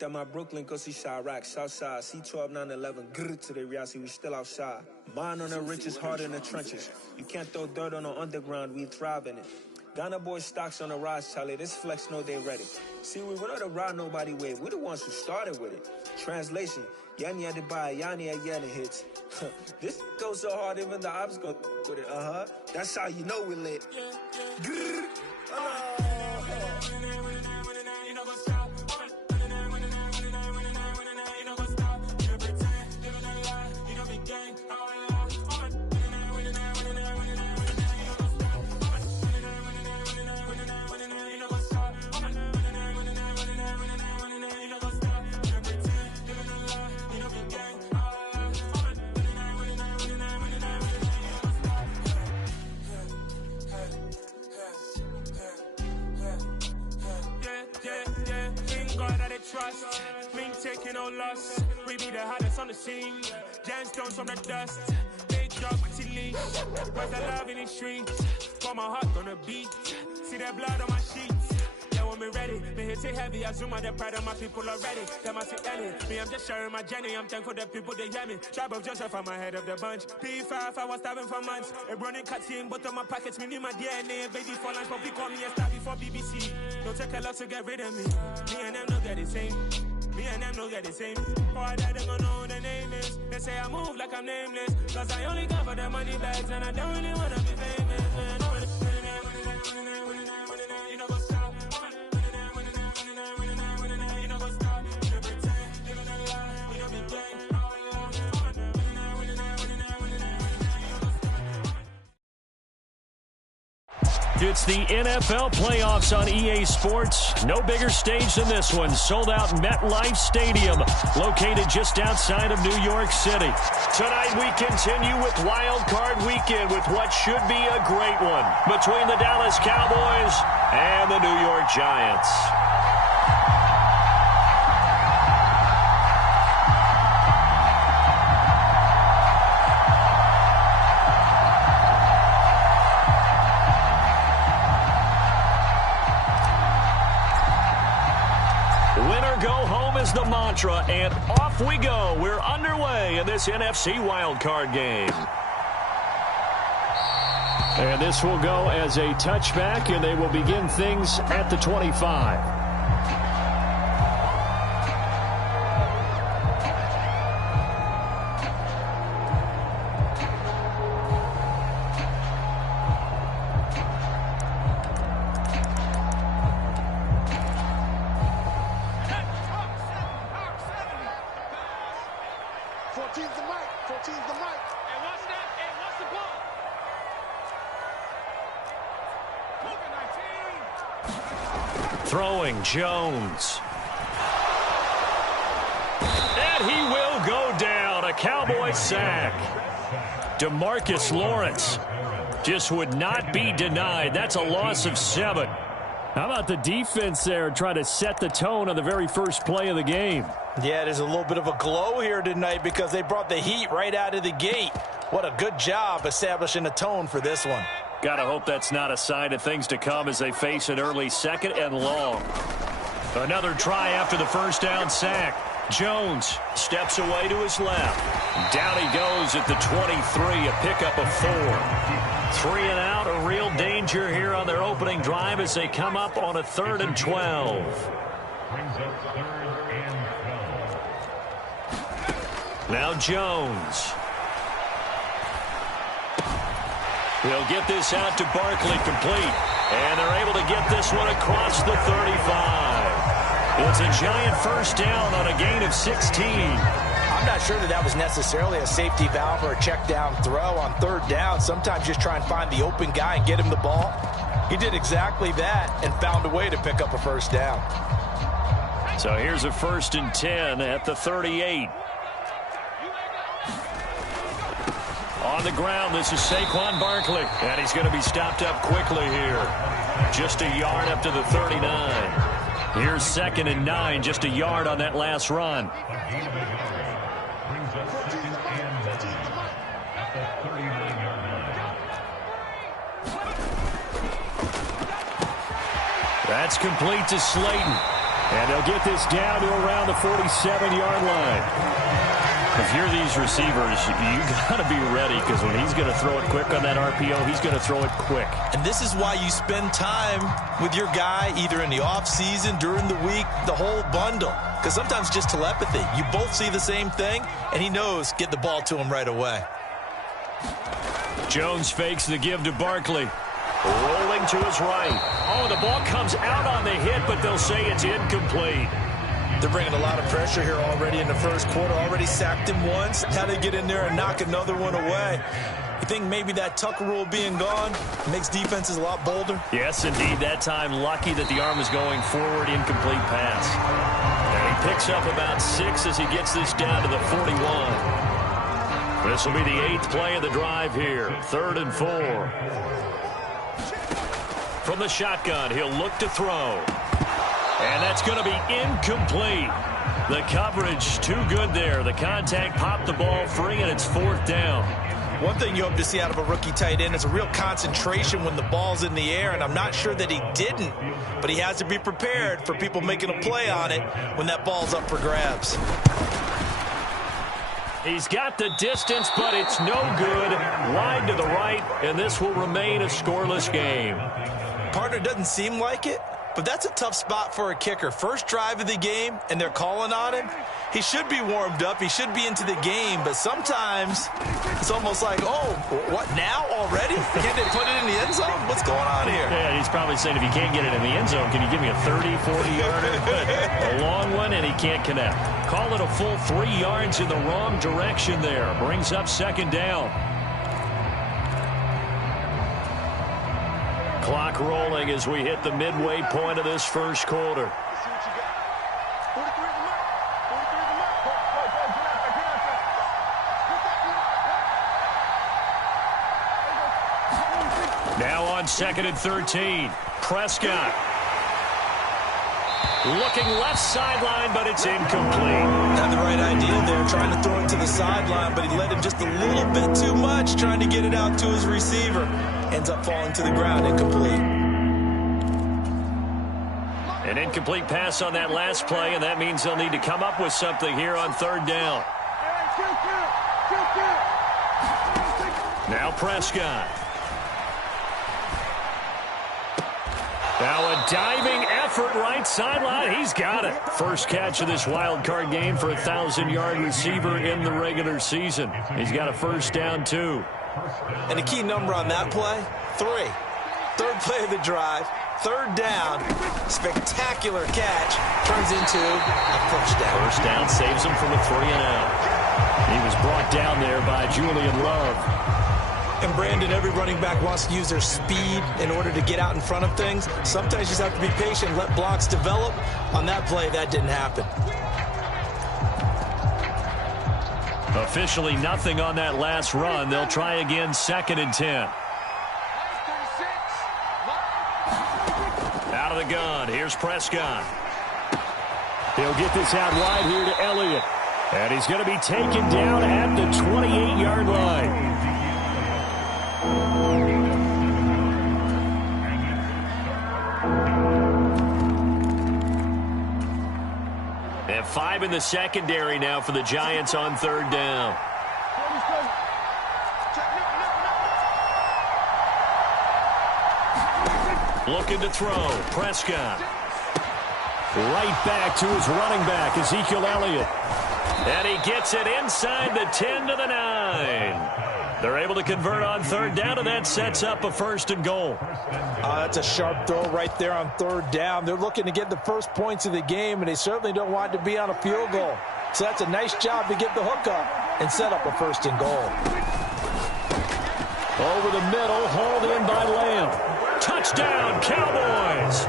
that my Brooklyn, go see Chirac, Southside, C12, 911, grrr to the reality, we still outside. Mine on the riches, hard in the trenches. You can't throw dirt on the underground, we thrive in it. Ghana boys stocks on the rise, Charlie, this flex know they ready. See, we went on the ride nobody wave, we the ones who started with it. Translation, Yanni had to buy, Yanni had Yanni hits. This goes so hard, even the ops go with it, That's how you know we lit. Grrr. Trust, we ain't taking no loss. We be the hottest on the scene. Gemstones from the dust. Big drop to leash. Where's the love in the streets? Got my heart on the beat. See that blood on my sheets. Yeah, when we ready, me hit it heavy. I zoom out the pride of my people already. Them I see Ellie. Me, I'm just sharing my journey. I'm thankful the people they hear me. Tribe of Joseph, I'm ahead of the bunch. P5, I was starving for months. A running cutscene, but on my pockets, me need my DNA. Baby for lunch, but we call me a star before BBC. Don't take a lot to get rid of me. Me and them don't get the same. Me and them don't get the same. Boy, that they gonna know who the name is. They say I move like I'm nameless. Cause I only got for the money bags. And I don't really wanna be famous, man. You know what's up. You know what's up. You know pretend. You know the lie. You know be gang. It's the NFL playoffs on EA Sports. No bigger stage than this one. Sold out MetLife Stadium, located just outside of New York City. Tonight we continue with Wild Card Weekend with what should be a great one between the Dallas Cowboys and the New York Giants. Is the mantra, and off we go. We're underway in this NFC wildcard game. And this will go as a touchback, and they will begin things at the 25. Throwing Jones. And he will go down. A Cowboy sack. DeMarcus Lawrence just would not be denied. That's a loss of 7. How about the defense there trying to set the tone on the very first play of the game? Yeah, there's a little bit of a glow here tonight because they brought the heat right out of the gate. What a good job establishing a tone for this one. Gotta hope that's not a sign of things to come as they face an early second and long. Another try after the first down sack. Jones steps away to his left. Down he goes at the 23, a pickup of 4. 3 and out, a real danger here on their opening drive as they come up on a 3rd and 12. Now Jones. He'll get this out to Barkley complete. And they're able to get this one across the 35. It's a giant first down on a gain of 16. I'm not sure that was necessarily a safety valve or a check down throw on 3rd down. Sometimes just try and find the open guy and get him the ball. He did exactly that and found a way to pick up a first down. So here's a 1st and 10 at the 38. On the ground, this is Saquon Barkley. And he's going to be stopped up quickly here. Just a yard up to the 39. Here's 2nd and 9, just a yard on that last run. That's complete to Slayton. And they'll get this down to around the 47-yard line. If you're these receivers, you got to be ready, because when he's going to throw it quick on that RPO, he's going to throw it quick. And this is why you spend time with your guy, either in the offseason, during the week, the whole bundle. Because sometimes just telepathy. You both see the same thing, and he knows get the ball to him right away. Jones fakes the give to Barkley. Rolling to his right. Oh, the ball comes out on the hit, but they'll say it's incomplete. They're bringing a lot of pressure here already in the first quarter. Already sacked him once. How to get in there and knock another one away. You think maybe that Tucker rule being gone makes defenses a lot bolder? Yes, indeed. That time, lucky that the arm is going forward, incomplete pass. And he picks up about 6 as he gets this down to the 41. This will be the 8th play of the drive here. 3rd and 4. From the shotgun, he'll look to throw. And that's going to be incomplete. The coverage too good there. The contact popped the ball free, and it's 4th down. One thing you hope to see out of a rookie tight end is a real concentration when the ball's in the air, and I'm not sure that he didn't, but he has to be prepared for people making a play on it when that ball's up for grabs. He's got the distance, but it's no good. Wide to the right, and this will remain a scoreless game. Partner, doesn't seem like it, but that's a tough spot for a kicker. First drive of the game, and they're calling on him. He should be warmed up. He should be into the game, but sometimes it's almost like, oh, what, now already? Can't they put it in the end zone? What's going on here? Yeah, he's probably saying, if you can't get it in the end zone, can you give me a 30, 40-yarder? A long one, and he can't connect. Call it a full 3 yards in the wrong direction there. Brings up 2nd down. Clock rolling as we hit the midway point of this first quarter. Now on 2nd and 13. Prescott. Looking left sideline, but it's incomplete. Had the right idea there, trying to throw it to the sideline, but he led him just a little bit too much, trying to get it out to his receiver. Ends up falling to the ground, incomplete. An incomplete pass on that last play, and that means they'll need to come up with something here on 3rd down. Now Prescott. Now a diving effort right sideline. He's got it. First catch of this wild card game for a 1,000-yard receiver in the regular season. He's got a 1st down, too. And a key number on that play, 3. 3rd play of the drive, 3rd down, spectacular catch, turns into a 1st down. 1st down saves him from a 3-and-out. He was brought down there by Julian Love. And Brandon, every running back wants to use their speed in order to get out in front of things. Sometimes you just have to be patient, let blocks develop. On that play, that didn't happen. Officially nothing on that last run. They'll try again 2nd and 10. Out of the gun. Here's Prescott. He'll get this out wide here to Elliott. And he's going to be taken down at the 28-yard line. And 5 in the secondary now for the Giants on 3rd down. Looking to throw. Prescott. Right back to his running back, Ezekiel Elliott. And he gets it inside the 10 to the 9. They're able to convert on 3rd down, and that sets up a 1st and goal. That's a sharp throw right there on 3rd down. They're looking to get the first points of the game, and they certainly don't want it to be on a field goal. So that's a nice job to get the hook up and set up a 1st and goal. Over the middle, hauled in by Lamb. Touchdown, Cowboys!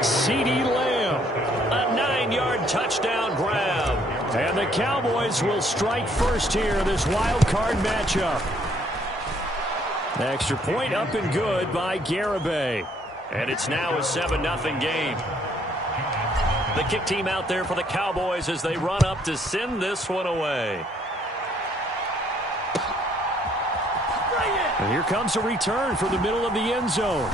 CeeDee Lamb. A 9-yard touchdown grab. And the Cowboys will strike first here, this wild card matchup. Extra point up and good by Garibay. And it's now a 7-0 game. The kick team out there for the Cowboys as they run up to send this one away. And here comes a return for the middle of the end zone.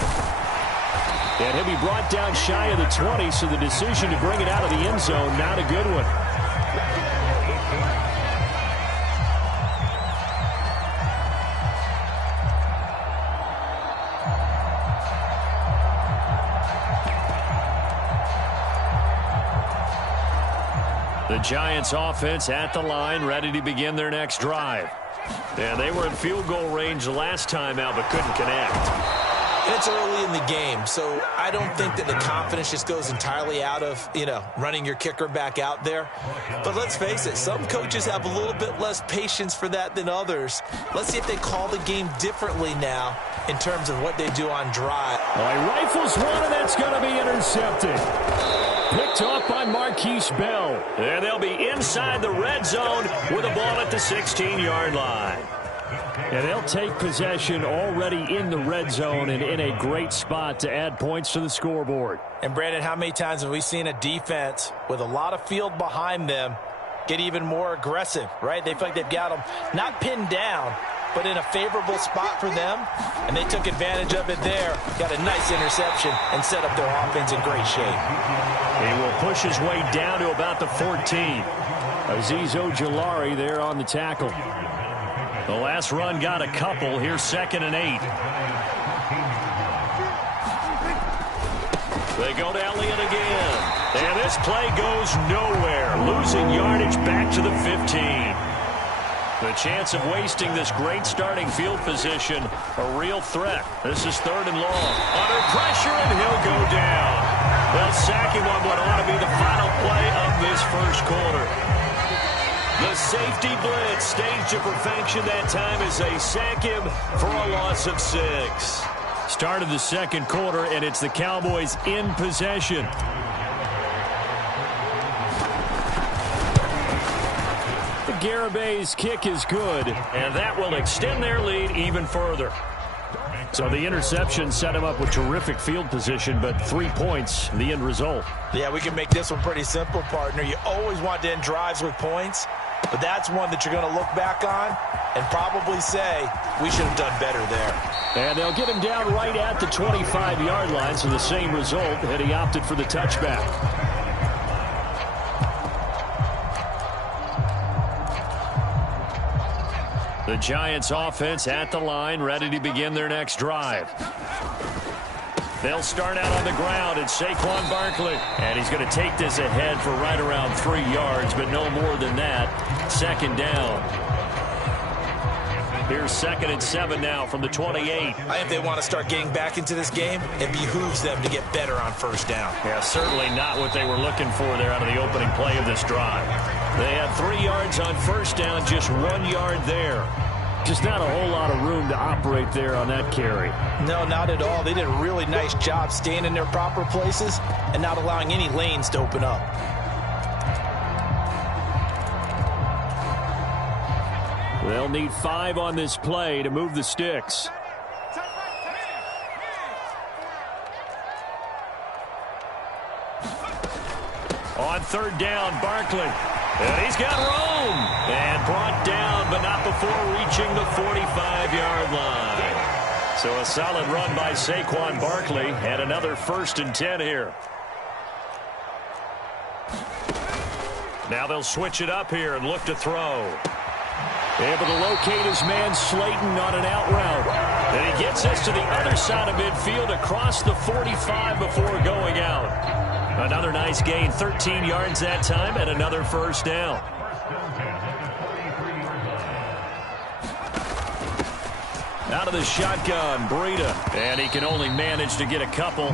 And he'll be brought down shy of the 20, so the decision to bring it out of the end zone, not a good one. The Giants offense at the line, ready to begin their next drive. And they were in field goal range the last time out, but couldn't connect. It's early in the game, so I don't think that the confidence just goes entirely out of, running your kicker back out there. But let's face it, some coaches have a little bit less patience for that than others. Let's see if they call the game differently now in terms of what they do on drive. Well, he rifles one, and that's going to be intercepted. Picked off by Marquise Bell. And they'll be inside the red zone with a ball at the 16-yard line. And they'll take possession already in the red zone and in a great spot to add points to the scoreboard. And, Brandon, how many times have we seen a defense with a lot of field behind them get even more aggressive, right? They feel like they've got them not pinned down, but in a favorable spot for them, and they took advantage of it there, got a nice interception, and set up their offense in great shape. He will push his way down to about the 14. Azeez Ojulari there on the tackle. The last run got a couple. Here's 2nd and 8. They go to Elliott again. And this play goes nowhere. Losing yardage back to the 15. The chance of wasting this great starting field position, a real threat. This is 3rd and long. Under pressure, and he'll go down. They'll sack him on what ought to be the final play of this first quarter. The safety blitz staged to perfection that time as they sack him for a loss of 6. Start of the second quarter, and it's the Cowboys in possession. The Garabay's kick is good, and that will extend their lead even further. So the interception set him up with terrific field position, but 3 points, the end result. Yeah, we can make this one pretty simple, partner. You always want to end drives with points, but that's one that you're going to look back on and probably say, we should have done better there. And they'll get him down right at the 25-yard line, so the same result, and he opted for the touchback. The Giants offense at the line, ready to begin their next drive. They'll start out on the ground, and Saquon Barkley. And he's going to take this ahead for right around 3 yards, but no more than that. 2nd down. Here's 2nd and 7 now from the 28. I think they want to start getting back into this game. It behooves them to get better on 1st down. Yeah, certainly not what they were looking for there out of the opening play of this drive. They had 3 yards on 1st down, just 1 yard there. Just not a whole lot of room to operate there on that carry. No, not at all. They did a really nice job staying in their proper places and not allowing any lanes to open up. They'll need 5 on this play to move the sticks. On 3rd down, Barkley. And he's got room. And brought down, but not before reaching the 45-yard line. So a solid run by Saquon Barkley, and another 1st and 10 here. Now they'll switch it up here and look to throw. Able to locate his man Slayton on an out route. And he gets us to the other side of midfield across the 45 before going out. Another nice gain, 13 yards that time, and another 1st down. Out of the shotgun, Breida. And he can only manage to get a couple.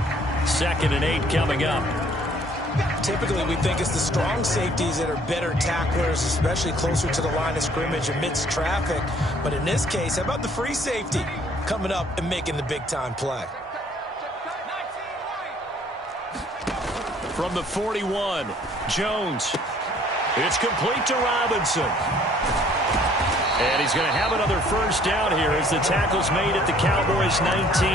2nd and 8 coming up. Typically, we think it's the strong safeties that are better tacklers, especially closer to the line of scrimmage amidst traffic. But in this case, how about the free safety coming up and making the big-time play? From the 41, Jones. It's complete to Robinson. And he's going to have another 1st down here as the tackle's made at the Cowboys' 19.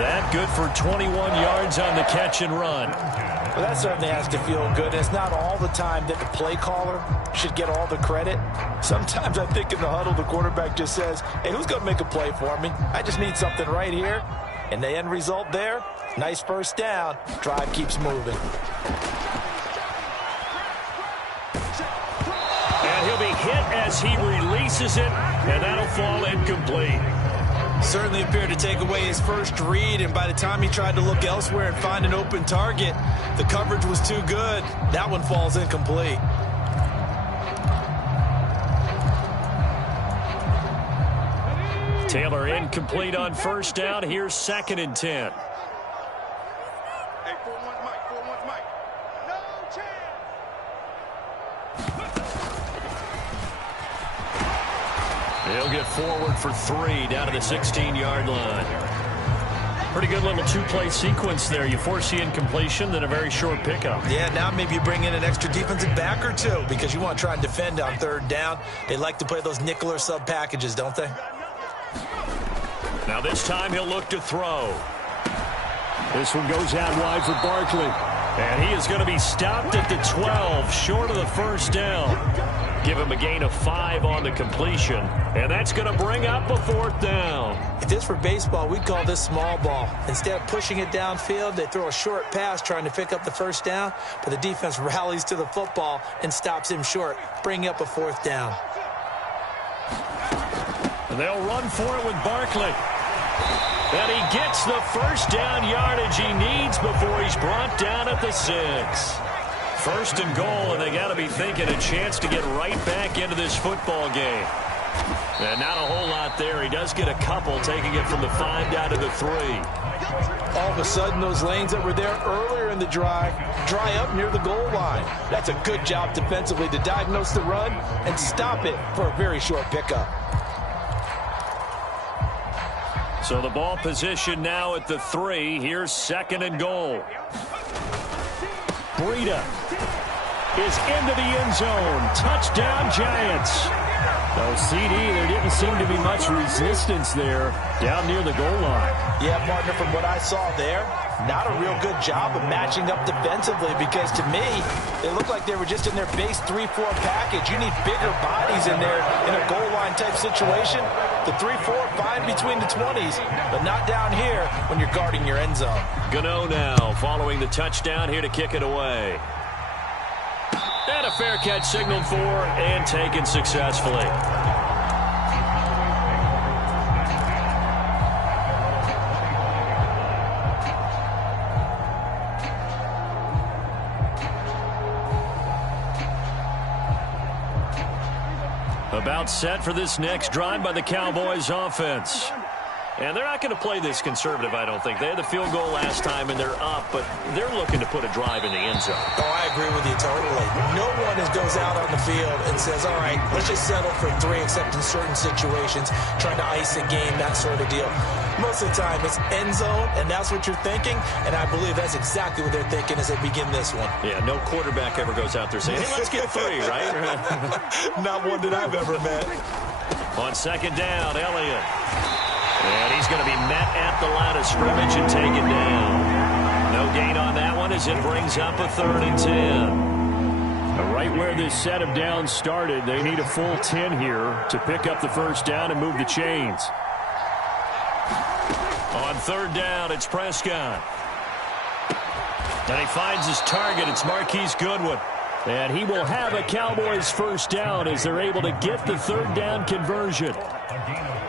That good for 21 yards on the catch and run. Well, that certainly has to feel good. And it's not all the time that the play caller should get all the credit. Sometimes I think in the huddle, the quarterback just says, hey, who's going to make a play for me? I just need something right here. And the end result there, nice first down. Drive keeps moving. And he'll be hit as he releases it, and that'll fall incomplete. Certainly appeared to take away his first read, and by the time he tried to look elsewhere and find an open target, the coverage was too good. That one falls incomplete. Taylor incomplete on first down. Here's 2nd and 10. Hey, 4-1 Mike, 4-1 Mike. No chance. He'll get forward for 3 down to the 16-yard line. Pretty good little two-play sequence there. You force the incompletion, then a very short pickup. Yeah, now maybe you bring in an extra defensive back or two because you want to try and defend on 3rd down. They like to play those nickel or sub packages, don't they? Now this time he'll look to throw. This one goes out wide for Barkley. And he is going to be stopped at the 12, short of the first down. Give him a gain of 5 on the completion. And that's going to bring up a 4th down. If this were baseball, we'd call this small ball. Instead of pushing it downfield, they throw a short pass trying to pick up the first down, but the defense rallies to the football and stops him short, bringing up a 4th down. And they'll run for it with Barkley. And he gets the first down yardage he needs before he's brought down at the 6. 1st and goal, and they got to be thinking a chance to get right back into this football game. And not a whole lot there. He does get a couple, taking it from the 5 down to the 3. All of a sudden, those lanes that were there earlier in the drive dry up near the goal line. That's a good job defensively to diagnose the run and stop it for a very short pickup. So the ball position now at the 3. Here's 2nd and goal. Breida is into the end zone. Touchdown, Giants. No CD, there didn't seem to be much resistance there down near the goal line. Yeah, partner, from what I saw there, not a real good job of matching up defensively because to me, it looked like they were just in their base 3-4 package. You need bigger bodies in there in a goal line type situation. The 3-4 fine between the 20s, but not down here when you're guarding your end zone. Gano now following the touchdown here to kick it away. And a fair catch signaled for and taken successfully. About set for this next drive by the Cowboys offense. And they're not going to play this conservative, I don't think. They had the field goal last time, and they're up, but they're looking to put a drive in the end zone. Oh, I agree with you totally. No one goes out on the field and says, all right, let's just settle for 3, except in certain situations, trying to ice a game, that sort of deal. Most of the time, it's end zone, and that's what you're thinking, and I believe that's exactly what they're thinking as they begin this one. Yeah, no quarterback ever goes out there saying, hey, let's get 3, right? Not one that I've ever met. On 2nd down, Elliott. And he's going to be met at the line of scrimmage and taken down. No gain on that one as it brings up a 3rd and 10. Right where this set of downs started, they need a full 10 here to pick up the first down and move the chains. On 3rd down, it's Prescott. And he finds his target. It's Marquise Goodwin. And he will have a Cowboys first down as they're able to get the 3rd down conversion.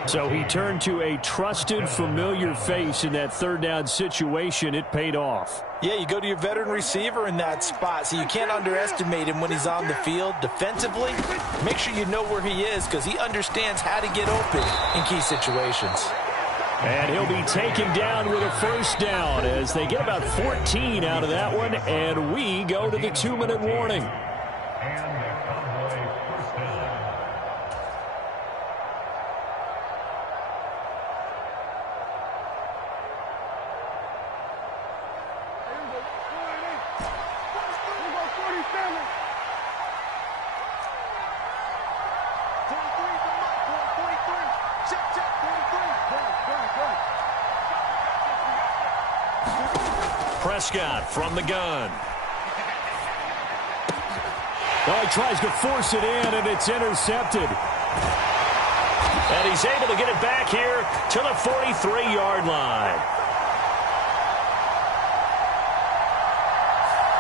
So he turned to a trusted, familiar face in that 3rd down situation. It paid off. Yeah, you go to your veteran receiver in that spot, so you can't underestimate him when he's on the field. Defensively, make sure you know where he is because he understands how to get open in key situations. And he'll be taken down with a first down as they get about 14 out of that one, and we go to the 2-minute warning. Prescott from the gun. Well, he tries to force it in, and it's intercepted. And he's able to get it back here to the 43-yard line.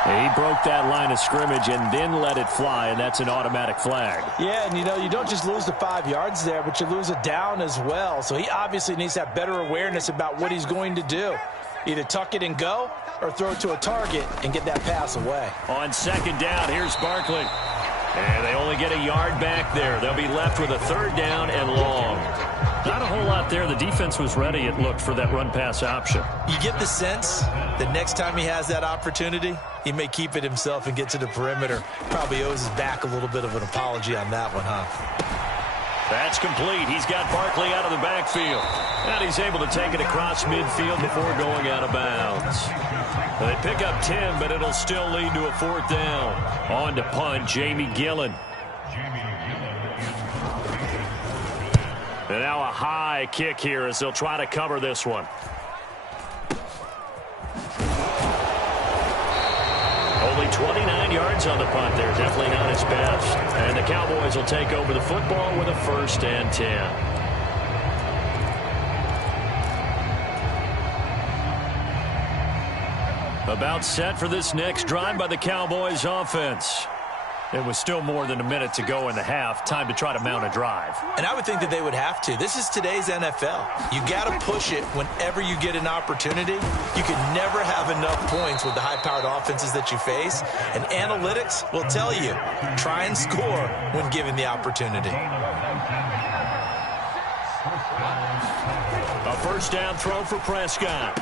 He broke that line of scrimmage and then let it fly, and that's an automatic flag. Yeah, and you don't just lose the 5 yards there, but you lose it down as well. So he obviously needs to have better awareness about what he's going to do. Either tuck it and go or throw it to a target and get that pass away. On second down, here's Barkley. And they only get a yard back there. They'll be left with a third down and long. Not a whole lot there. The defense was ready, it looked, for that run-pass option. You get the sense that next time he has that opportunity, he may keep it himself and get to the perimeter. Probably owes his back a little bit of an apology on that one, huh? That's complete. He's got Barkley out of the backfield. And he's able to take it across midfield before going out of bounds. They pick up 10, but it'll still lead to a fourth down. On to punt, Jamie Gillen. And now a high kick here as they'll try to cover this one. Only 29 yards on the punt there. Definitely not his best. And the Cowboys will take over the football with a 1st and 10. About set for this next drive by the Cowboys offense. It was still more than a minute to go in the half. Time to try to mount a drive. And I would think that they would have to. This is today's NFL. You got to push it whenever you get an opportunity. You can never have enough points with the high-powered offenses that you face. And analytics will tell you, try and score when given the opportunity. A first down throw for Prescott.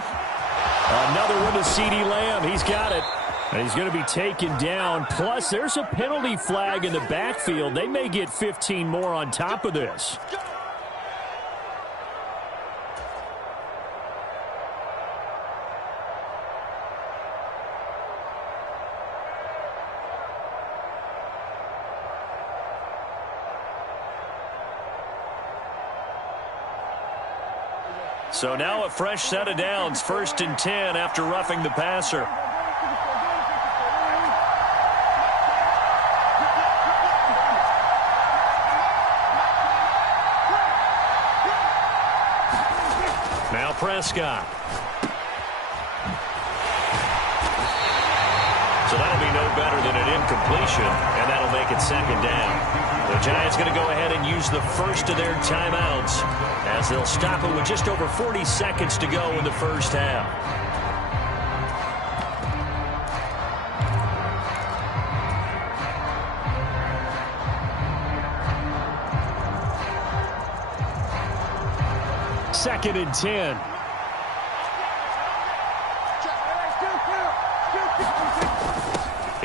Another one to CeeDee Lamb. He's got it. And he's going to be taken down. Plus, there's a penalty flag in the backfield. They may get 15 more on top of this. So now a fresh set of downs. 1st and 10 after roughing the passer. Now Prescott. So that'll be no better than an incompletion, and that'll make it 2nd down. The Giants going to go ahead and use the first of their timeouts as they'll stop it with just over 40 seconds to go in the first half. Second and 10.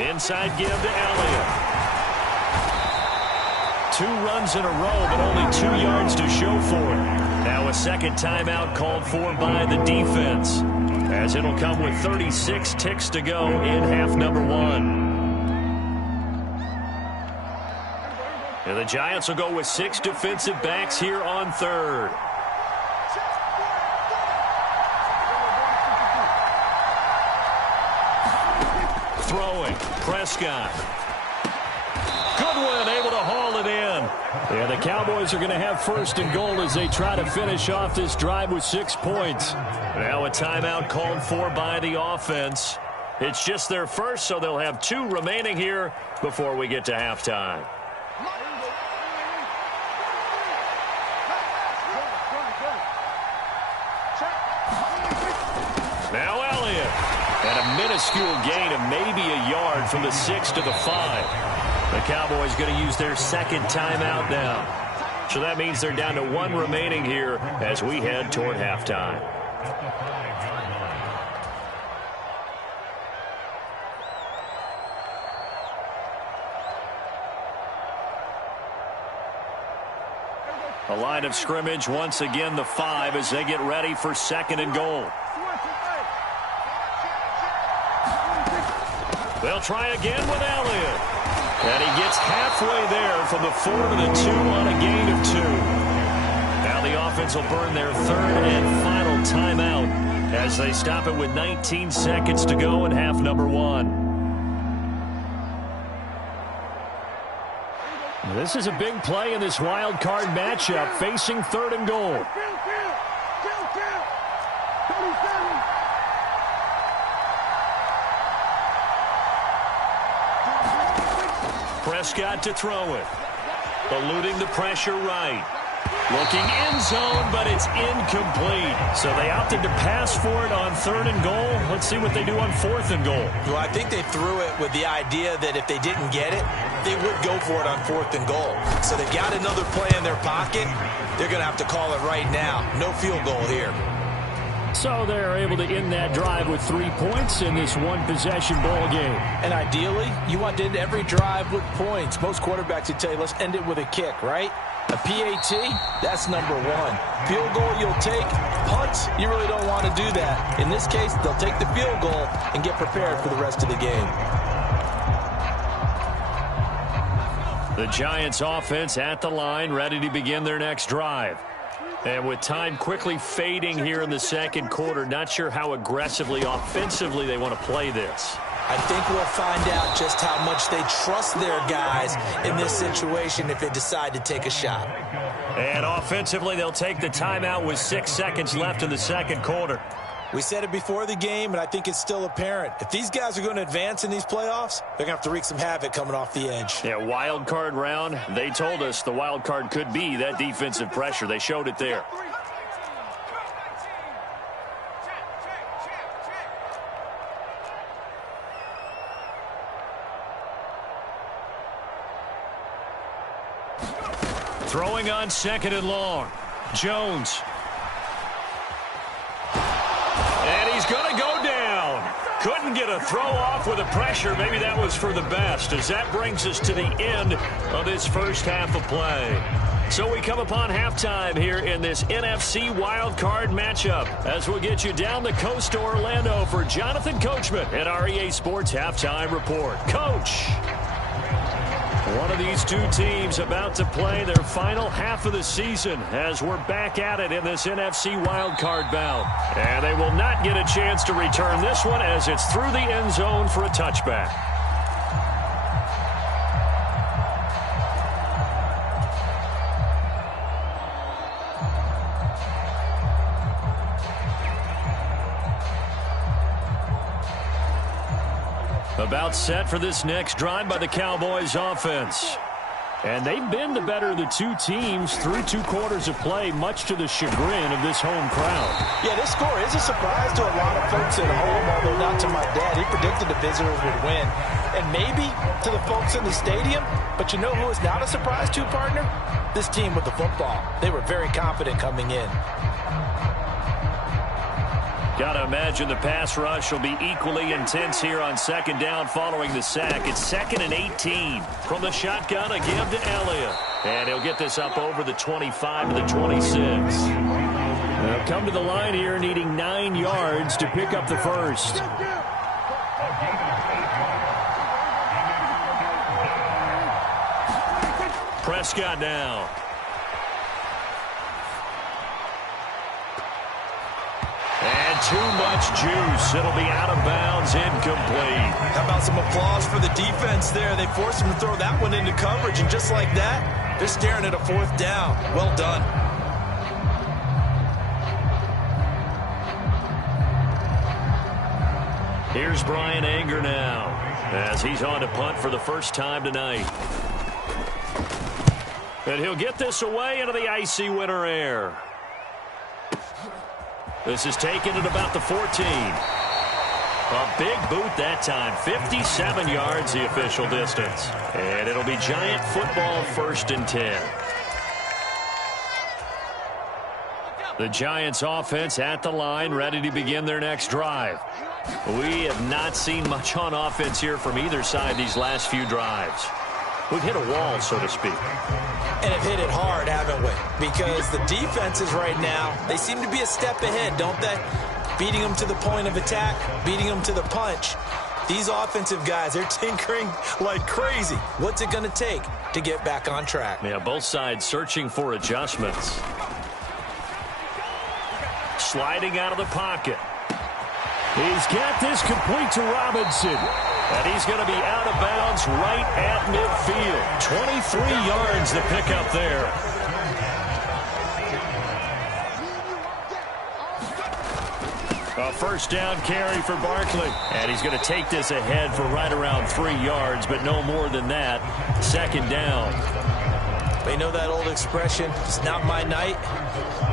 Inside give to Elliott. 2 runs in a row, but only 2 yards to show for it. Now a second timeout called for by the defense, as it'll come with 36 ticks to go in half number 1. And the Giants will go with 6 defensive backs here on 3rd. Throwing, Prescott. Goodwin able to haul it in. Yeah, the Cowboys are going to have 1st and goal as they try to finish off this drive with 6 points. Now a timeout called for by the offense. It's just their first, so they'll have 2 remaining here before we get to halftime. Now Elliott. And a minuscule gain of maybe a yard from the 6 to the 5. The Cowboys going to use their 2nd timeout now. So that means they're down to 1 remaining here as we head toward halftime. A line of scrimmage once again the 5 as they get ready for 2nd and goal. They'll try again with Elliott. And he gets halfway there from the 4 to the 2 on a gain of 2. Now the offense will burn their 3rd and final timeout as they stop it with 19 seconds to go in half number 1. This is a big play in this wild card matchup, facing 3rd and goal. Prescott to throw it. Eluding the pressure right. Looking end zone, but it's incomplete. So they opted to pass for it on 3rd and goal. Let's see what they do on 4th and goal. Well, I think they threw it with the idea that if they didn't get it, they would go for it on 4th and goal. So they've got another play in their pocket. They're going to have to call it right now. No field goal here. So they're able to end that drive with 3 points in this one-possession ball game. And ideally, you want to end every drive with points. Most quarterbacks would tell you, let's end it with a kick, right? A PAT, that's number 1. Field goal you'll take. Punts, you really don't want to do that. In this case, they'll take the field goal and get prepared for the rest of the game. The Giants offense at the line, ready to begin their next drive. And with time quickly fading here in the second quarter, not sure how aggressively, offensively they want to play this. I think we'll find out just how much they trust their guys in this situation if they decide to take a shot. And offensively, they'll take the timeout with 6 seconds left in the second quarter. We said it before the game, and I think it's still apparent. If these guys are going to advance in these playoffs, they're going to have to wreak some havoc coming off the edge. Yeah, wild card round. They told us the wild card could be that defensive pressure. They showed it there. Throwing on 2nd and long. Jones. And he's going to go down. Couldn't get a throw off with the pressure. Maybe that was for the best, as that brings us to the end of this first half of play. So we come upon halftime here in this NFC wildcard matchup as we'll get you down the coast to Orlando for Jonathan Coachman at our EA Sports Halftime Report. Coach. One of these two teams about to play their final half of the season as we're back at it in this NFC wildcard bout. And they will not get a chance to return this one as it's through the end zone for a touchback. About set for this next drive by the Cowboys offense. And they've been the better of the two teams through 2 quarters of play, much to the chagrin of this home crowd. Yeah, this score is a surprise to a lot of folks at home, although not to my dad. He predicted the visitors would win. And maybe to the folks in the stadium, but you know who is not a surprise to, partner? This team with the football. They were very confident coming in. Got to imagine the pass rush will be equally intense here on 2nd down following the sack. It's 2nd and 18. From the shotgun, a give to Elliott. And he'll get this up over the 25 to the 26. They'll come to the line here needing 9 yards to pick up the first. Prescott now. And too much juice. It'll be out of bounds, incomplete. How about some applause for the defense there? They forced him to throw that one into coverage, and just like that, they're staring at a 4th down. Well done. Here's Brian Anger now as he's on to punt for the first time tonight. And he'll get this away into the icy winter air. This is taken at about the 14. A big boot that time. 57 yards the official distance. And it'll be Giant football 1st and 10. The Giants offense at the line, ready to begin their next drive. We have not seen much on offense here from either side these last few drives. We've hit a wall, so to speak. And have hit it hard, haven't we? Because the defenses right now, they seem to be a step ahead, don't they? Beating them to the point of attack, beating them to the punch. These offensive guys, they're tinkering like crazy. What's it going to take to get back on track? Yeah, both sides searching for adjustments. Sliding out of the pocket. He's got this complete to Robinson. And he's going to be out of bounds right at midfield. 23 yards to pick up there. A first down carry for Barkley. And he's going to take this ahead for right around 3 yards, but no more than that. Second down. They know that old expression, it's not my night.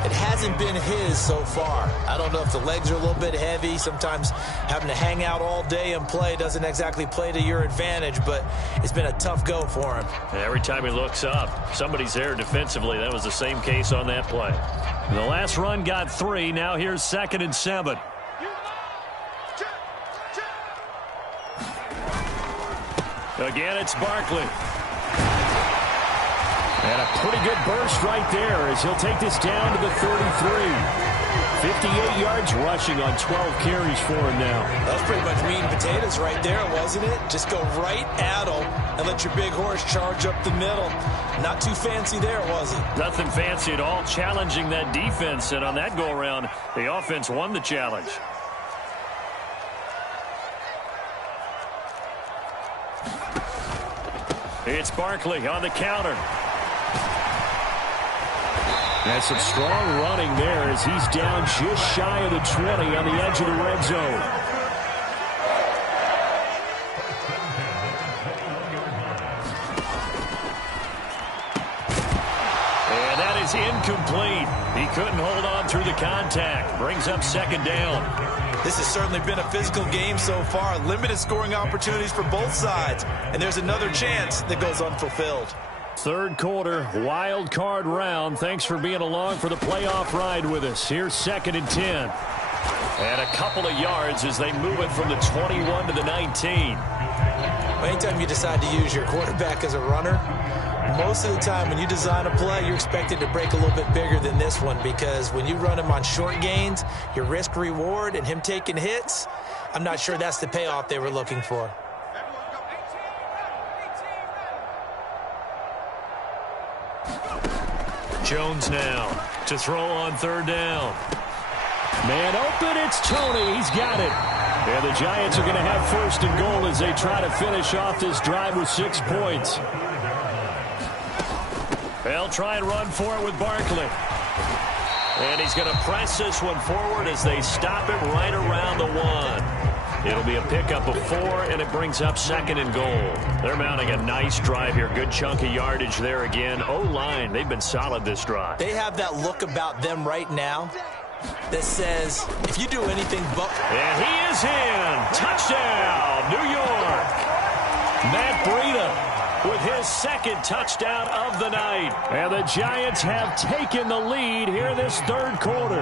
It hasn't been his so far. I don't know if the legs are a little bit heavy. Sometimes having to hang out all day and play doesn't exactly play to your advantage, but it's been a tough go for him. Every time he looks up, somebody's there defensively. That was the same case on that play. The last run got 3. Now here's 2nd and 7. Again, it's Barkley. And a pretty good burst right there as he'll take this down to the 33. 58 yards rushing on 12 carries for him now. That was pretty much meat and potatoes right there, wasn't it? Just go right at him and let your big horse charge up the middle. Not too fancy there, was it? Nothing fancy at all, challenging that defense. And on that go-around, the offense won the challenge. It's Barkley on the counter. That's some strong running there as he's down just shy of the 20 on the edge of the red zone. And that is incomplete. He couldn't hold on through the contact. Brings up 2nd down. This has certainly been a physical game so far. Limited scoring opportunities for both sides. And there's another chance that goes unfulfilled. Third quarter, wild card round. Thanks for being along for the playoff ride with us. Here's 2nd and 10. And a couple of yards as they move it from the 21 to the 19. Anytime you decide to use your quarterback as a runner, most of the time when you design a play, you're expected to break a little bit bigger than this one, because when you run him on short gains, your risk-reward and him taking hits, I'm not sure that's the payoff they were looking for. Jones now to throw on 3rd down. Man open, it's Tony. He's got it. And the Giants are going to have 1st and goal as they try to finish off this drive with 6 points. They'll try and run for it with Barkley. And he's going to press this one forward as they stop him right around the 1. It'll be a pickup of 4, and it brings up 2nd and goal. They're mounting a nice drive here. Good chunk of yardage there again. O-line, they've been solid this drive. They have that look about them right now that says, if you do anything but... And he is in. Touchdown, New York. Matt Breida with his 2nd touchdown of the night. And the Giants have taken the lead here this 3rd quarter.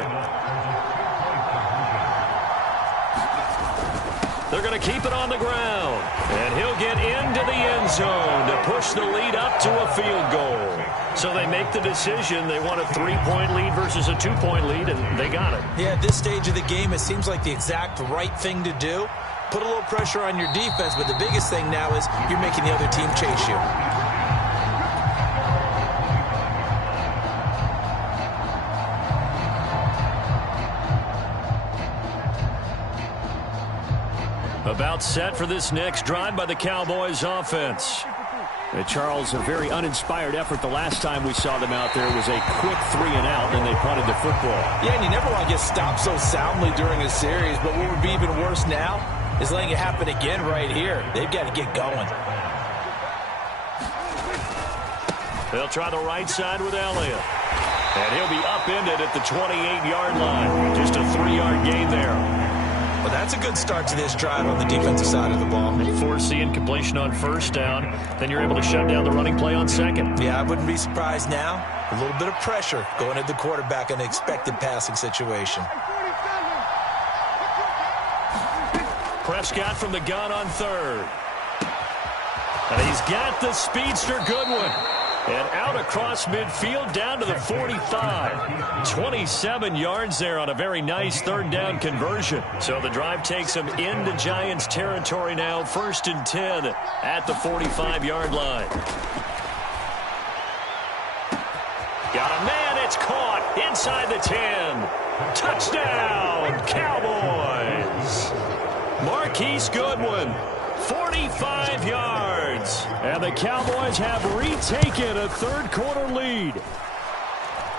They're going to keep it on the ground. And he'll get into the end zone to push the lead up to a field goal. So they make the decision. They want a 3-point lead versus a 2-point lead, and they got it. Yeah, at this stage of the game, it seems like the exact right thing to do. Put a little pressure on your defense, but the biggest thing now is you're making the other team chase you. About set for this next drive by the Cowboys offense. Charles, a very uninspired effort the last time we saw them out there. It was a quick 3-and-out, and they punted the football. Yeah, and you never want to get stopped so soundly during a series, but what would be even worse now is letting it happen again right here. They've got to get going. They'll try the right side with Elliott. And he'll be upended at the 28-yard line. Just a 3-yard gain there. Well, that's a good start to this drive on the defensive side of the ball. Forcing completion on 1st down. Then you're able to shut down the running play on 2nd. Yeah, I wouldn't be surprised now. A little bit of pressure going at the quarterback in an expected passing situation. Prescott from the gun on 3rd. And he's got the speedster Goodwin. And out across midfield down to the 45. 27 yards there on a very nice 3rd down conversion. So the drive takes him into Giants territory now. 1st and 10 at the 45-yard line. Got a man. It's caught inside the 10. Touchdown, Cowboys. Marquise Goodwin. 45 yards. And the Cowboys have retaken a 3rd quarter lead.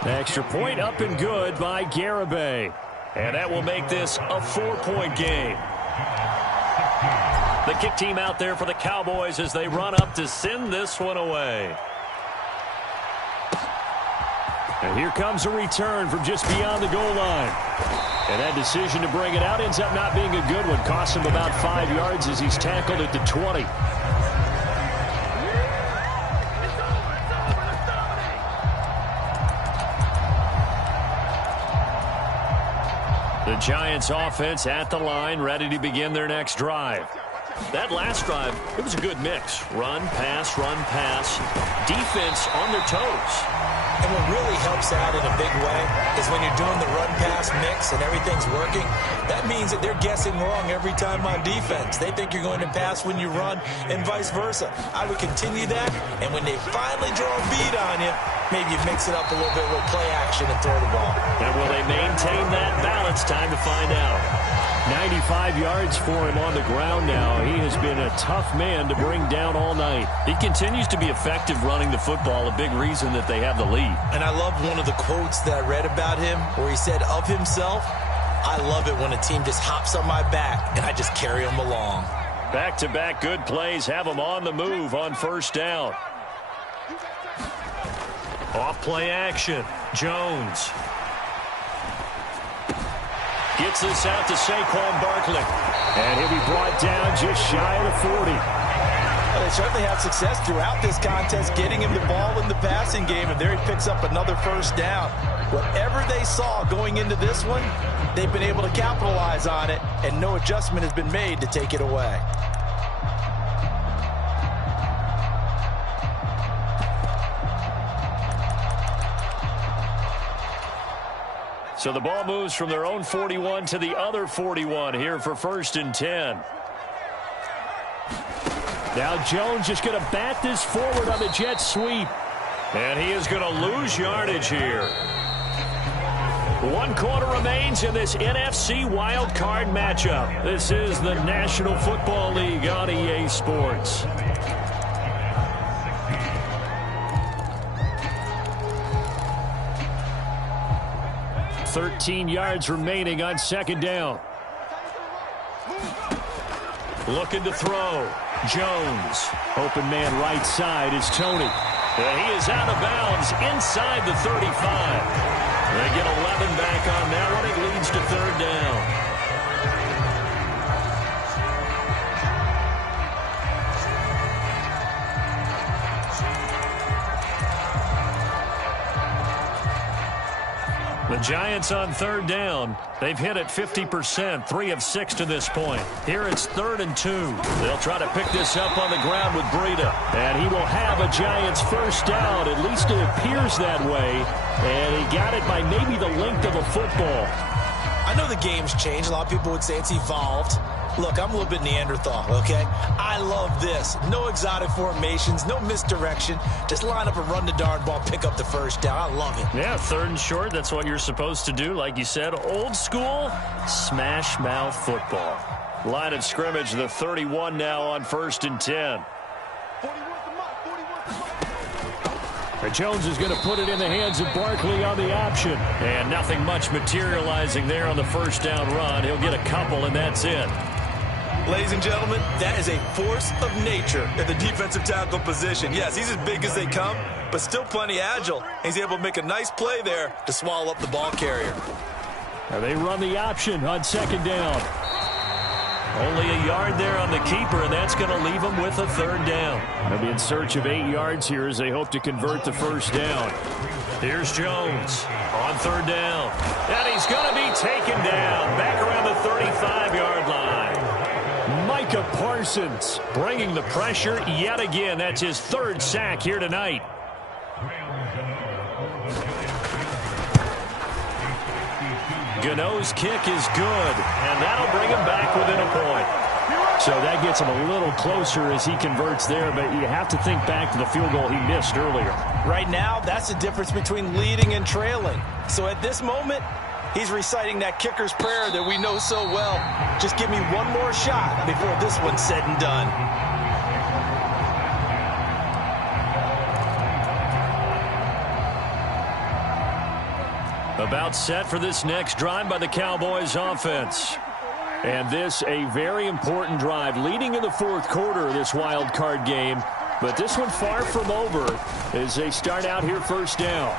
Extra point up and good by Garibay. And that will make this a 4-point game. The kick team out there for the Cowboys as they run up to send this one away. And here comes a return from just beyond the goal line. And that decision to bring it out ends up not being a good one. Costs him about 5 yards as he's tackled at the 20. The Giants offense at the line, ready to begin their next drive. That last drive, it was a good mix. Run, pass, defense on their toes. And what really helps out in a big way is when you're doing the run-pass mix and everything's working, that means that they're guessing wrong every time on defense. They think you're going to pass when you run and vice versa. I would continue that, and when they finally draw a bead on you, maybe you mix it up a little bit with play action and throw the ball. And will they maintain that balance? Time to find out. 95 yards for him on the ground now. He has been a tough man to bring down all night. He continues to be effective running the football, a big reason that they have the lead. And I love one of the quotes that I read about him where he said of himself, I love it when a team just hops on my back and I just carry them along. Back-to-back good plays have him on the move on first down. Off play action. Jones gets this out to Saquon Barkley. And he'll be brought down just shy of the 40. Well, they certainly had success throughout this contest getting him the ball in the passing game, and there he picks up another first down. Whatever they saw going into this one, they've been able to capitalize on it, and no adjustment has been made to take it away. So the ball moves from their own 41 to the other 41 here for 1st and 10. Now Jones just going to bat this forward on the jet sweep. And he is going to lose yardage here. 1 quarter remains in this NFC wild card matchup. This is the National Football League on EA Sports. $13 yards remaining on 2nd down. Looking to throw. Jones. Open man right side is Tony. And he is out of bounds inside the 35. They get 11 back on that one. It leads to 3rd down. The Giants on 3rd down. They've hit it 50%, 3 of 6 to this point. Here it's 3rd and 2. They'll try to pick this up on the ground with Breida. And he will have a Giants first down. At least it appears that way. And he got it by maybe the length of a football. I know the game's changed. A lot of people would say it's evolved. Look, I'm a little bit Neanderthal, okay? I love this. No exotic formations, no misdirection. Just line up and run the darn ball, pick up the first down. I love it. Yeah, 3rd and short, that's what you're supposed to do. Like you said, old school, smash mouth football. Line of scrimmage, the 31 now on 1st and 10. Jones is going to put it in the hands of Barkley on the option. And nothing much materializing there on the first down run. He'll get a couple, and that's it. Ladies and gentlemen, that is a force of nature at the defensive tackle position. Yes, he's as big as they come, but still plenty agile. He's able to make a nice play there to swallow up the ball carrier. And they run the option on 2nd down. Only a yard there on the keeper, and that's going to leave them with a 3rd down. They'll be in search of 8 yards here as they hope to convert the first down. Here's Jones on 3rd down. And he's going to be taken down back around the 35-yard line. Micah Parsons bringing the pressure yet again. That's his 3rd sack here tonight. Gano's kick is good, and that'll bring him back within a point. So that gets him a little closer as he converts there, but you have to think back to the field goal he missed earlier. Right now, that's the difference between leading and trailing. So at this moment, he's reciting that kicker's prayer that we know so well. Just give me one more shot before this one's said and done. About set for this next drive by the Cowboys offense. And this a very important drive leading in the fourth quarter of this wild card game. But this one far from over as they start out here first down.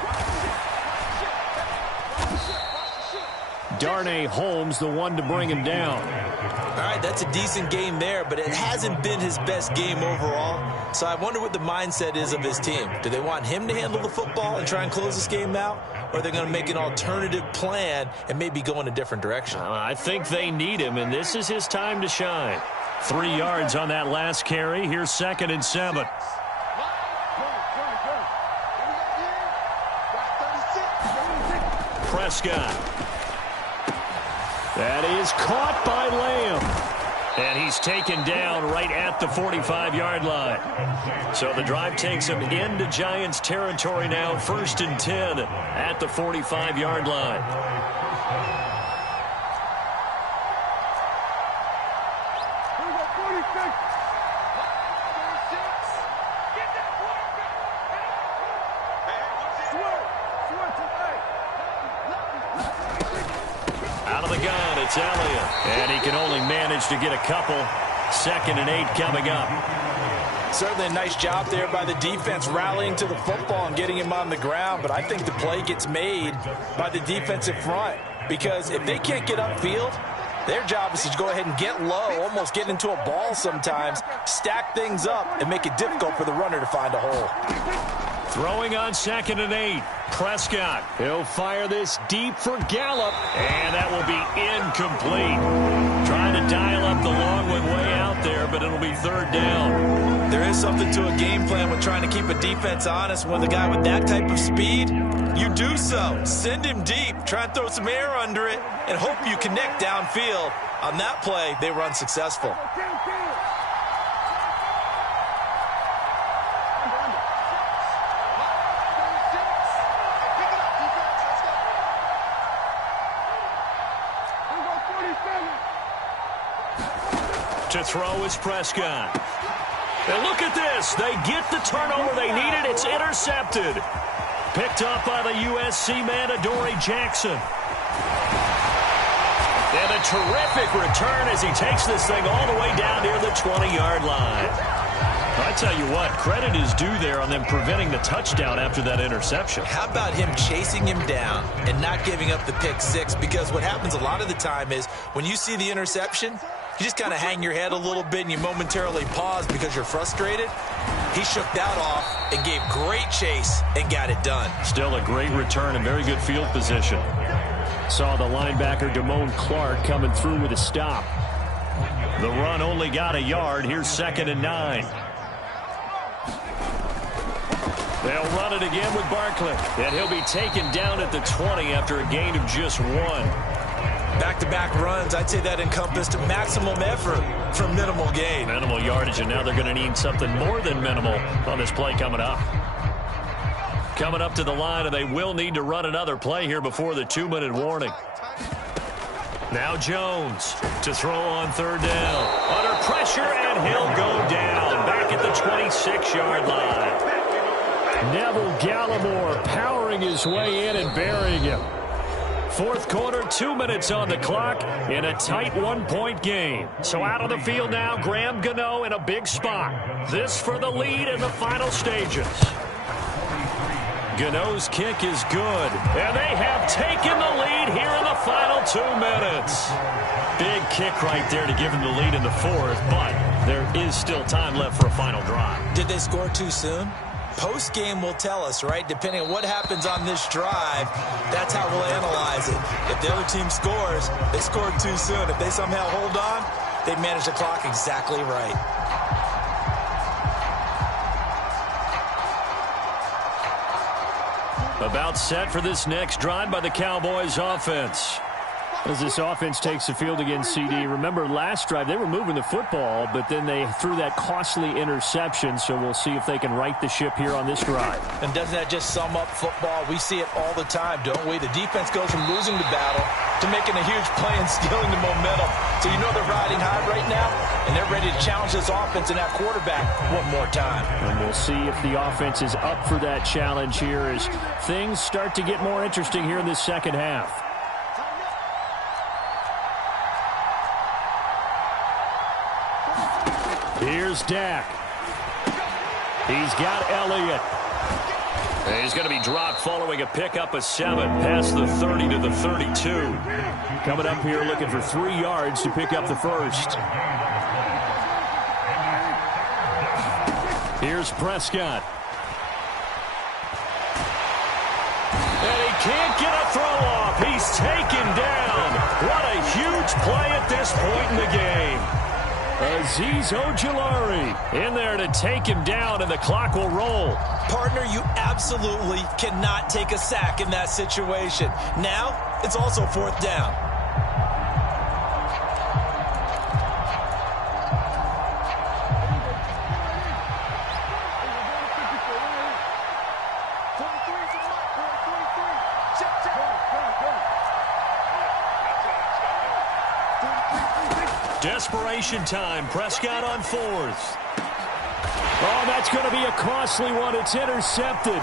Darnay Holmes, the one to bring him down. All right, that's a decent game there, but it hasn't been his best game overall. So I wonder what the mindset is of his team. Do they want him to handle the football and try and close this game out? Or are they going to make an alternative plan and maybe go in a different direction? I think they need him, and this is his time to shine. 3 yards on that last carry. Here's 2nd and 7. Prescott. That is caught by Lamb. And he's taken down right at the 45-yard line. So the drive takes him into Giants territory now. 1st and 10 at the 45-yard line. It's Elliott, and he can only manage to get a couple. 2nd and 8 coming up. Certainly a nice job there by the defense rallying to the football and getting him on the ground, but I think the play gets made by the defensive front because if they can't get upfield, their job is to go ahead and get low, almost get into a ball sometimes, stack things up, and make it difficult for the runner to find a hole. Throwing on 2nd and 8. Prescott. He'll fire this deep for Gallup. And that will be incomplete. Trying to dial up the long one way out there, but it'll be 3rd down. There is something to a game plan with trying to keep a defense honest. When the guy with that type of speed, you do so. Send him deep. Try and throw some air under it and hope you connect downfield. On that play, they were unsuccessful. To throw is Prescott. And look at this. They get the turnover they needed. It's intercepted. Picked up by the USC man, Adoree Jackson. And a terrific return as he takes this thing all the way down near the 20-yard line. I tell you what, credit is due there on them preventing the touchdown after that interception. How about him chasing him down and not giving up the pick six? Because what happens a lot of the time is when you see the interception, you just kind of hang your head a little bit and you momentarily pause because you're frustrated. He shook that off and gave great chase and got it done. Still a great return and very good field position. Saw the linebacker Damone Clark coming through with a stop. The run only got a yard. Here's 2nd and 9. They'll run it again with Barkley. And he'll be taken down at the 20 after a gain of just 1. Back-to-back runs, I'd say that encompassed maximum effort for minimal gain. Minimal yardage, and now they're going to need something more than minimal on this play coming up. Coming up to the line, and they will need to run another play here before the 2-minute warning. Now Jones to throw on 3rd down. Under pressure, and he'll go down. Back at the 26-yard line. Neville Gallimore powering his way in and burying him. Fourth quarter, 2 minutes on the clock in a tight 1-point game. So out on the field now, Graham Gano in a big spot. This for the lead in the final stages. Gano's kick is good. And they have taken the lead here in the final 2 minutes. Big kick right there to give them the lead in the fourth, but there is still time left for a final drive. Did they score too soon? Post-game will tell us, right? Depending on what happens on this drive, that's how we'll analyze it. If the other team scores, they scored too soon. If they somehow hold on, they manage the clock exactly right. About set for this next drive by the Cowboys offense. As this offense takes the field against CD, remember last drive they were moving the football, but then they threw that costly interception, so we'll see if they can right the ship here on this drive. And doesn't that just sum up football? We see it all the time, don't we? The defense goes from losing the battle to making a huge play and stealing the momentum. So you know they're riding high right now, and they're ready to challenge this offense and that quarterback one more time. And we'll see if the offense is up for that challenge here as things start to get more interesting here in this second half. Here's Dak. He's got Elliott. He's going to be dropped following a pickup of 7 past the 30 to the 32. Coming up here looking for 3 yards to pick up the first. Here's Prescott. And he can't get a throw off. He's taken down. What a huge play at this point in the game. Azeez Ojulari in there to take him down, and the clock will roll. Partner, you absolutely cannot take a sack in that situation. Now, it's also 4th down. Desperation time. Prescott on 4th. Oh, that's going to be a costly one. It's intercepted.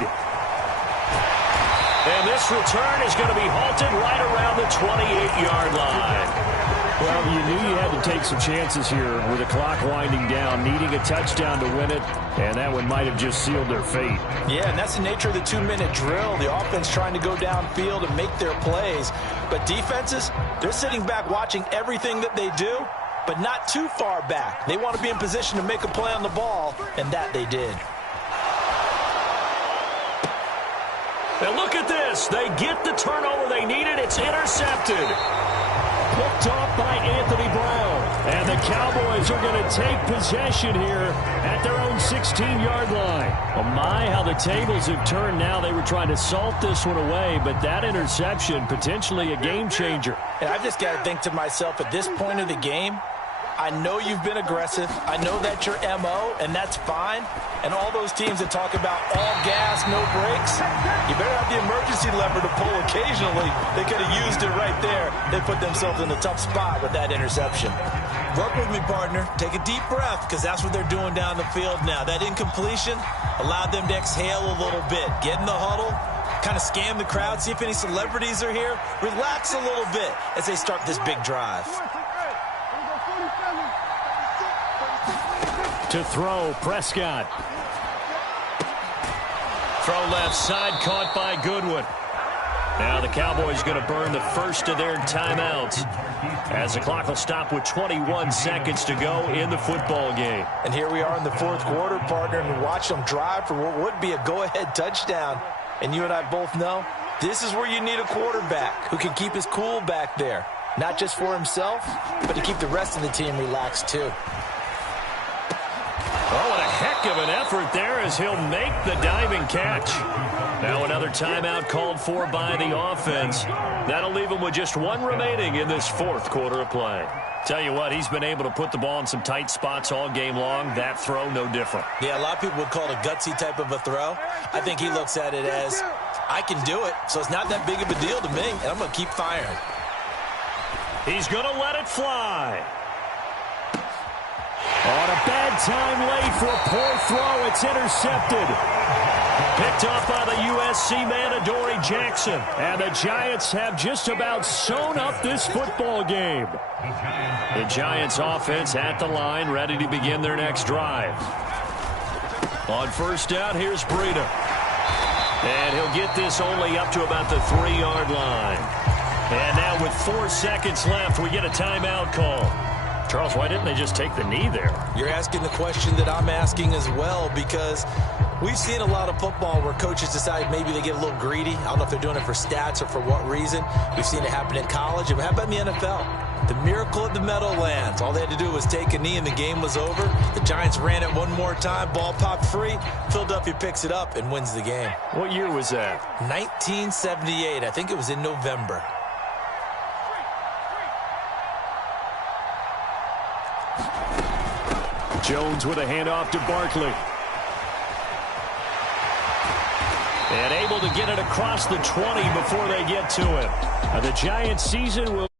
And this return is going to be halted right around the 28-yard line. Well, you knew you had to take some chances here with the clock winding down, needing a touchdown to win it, and that one might have just sealed their fate. Yeah, and that's the nature of the 2-minute drill. The offense trying to go downfield and make their plays. But defenses, they're sitting back watching everything that they do, but not too far back. They want to be in position to make a play on the ball, and that they did. And look at this. They get the turnover they needed. It's intercepted. Picked off by Anthony Brown. And the Cowboys are going to take possession here at their own 16-yard line. Oh, my, how the tables have turned now. They were trying to salt this one away, but that interception, potentially a game changer. And I've just got to think to myself, at this point of the game, I know you've been aggressive. I know that's your MO, and that's fine. And all those teams that talk about all gas, no brakes, you better have the emergency lever to pull occasionally. They could have used it right there. They put themselves in a tough spot with that interception. Work with me, partner. Take a deep breath, because that's what they're doing down the field now. That incompletion allowed them to exhale a little bit. Get in the huddle, kind of scan the crowd, see if any celebrities are here. Relax a little bit as they start this big drive. To throw, Prescott. Throw left side, caught by Goodwin. Now the Cowboys going to burn the first of their timeouts as the clock will stop with 21 seconds to go in the football game. And here we are in the 4th quarter, partner, and watch them drive for what would be a go-ahead touchdown. And you and I both know this is where you need a quarterback who can keep his cool back there. Not just for himself, but to keep the rest of the team relaxed too. Oh, what a heck of an effort there as he'll make the diving catch. Now another timeout called for by the offense. That'll leave him with just 1 remaining in this 4th quarter of play. Tell you what, he's been able to put the ball in some tight spots all game long. That throw, no different. Yeah, a lot of people would call it a gutsy type of a throw. I think he looks at it as, I can do it, so it's not that big of a deal to me, and I'm going to keep firing. He's going to let it fly. On a bad time late for a poor throw. It's intercepted. Picked off by the USC man, Adoree Jackson. And the Giants have just about sewn up this football game. The Giants offense at the line, ready to begin their next drive. On 1st down, here's Breida. And he'll get this only up to about the 3-yard line. And now with 4 seconds left, we get a timeout call. Charles, why didn't they just take the knee there? You're asking the question that I'm asking as well, because we've seen a lot of football where coaches decide maybe they get a little greedy. I don't know if they're doing it for stats or for what reason. We've seen it happen in college. And how about in the NFL? The miracle at the Meadowlands. All they had to do was take a knee and the game was over. The Giants ran it one more time. Ball popped free. Philadelphia picks it up and wins the game. What year was that? 1978. I think it was in November. Jones with a handoff to Barkley. And able to get it across the 20 before they get to him. The Giants' season will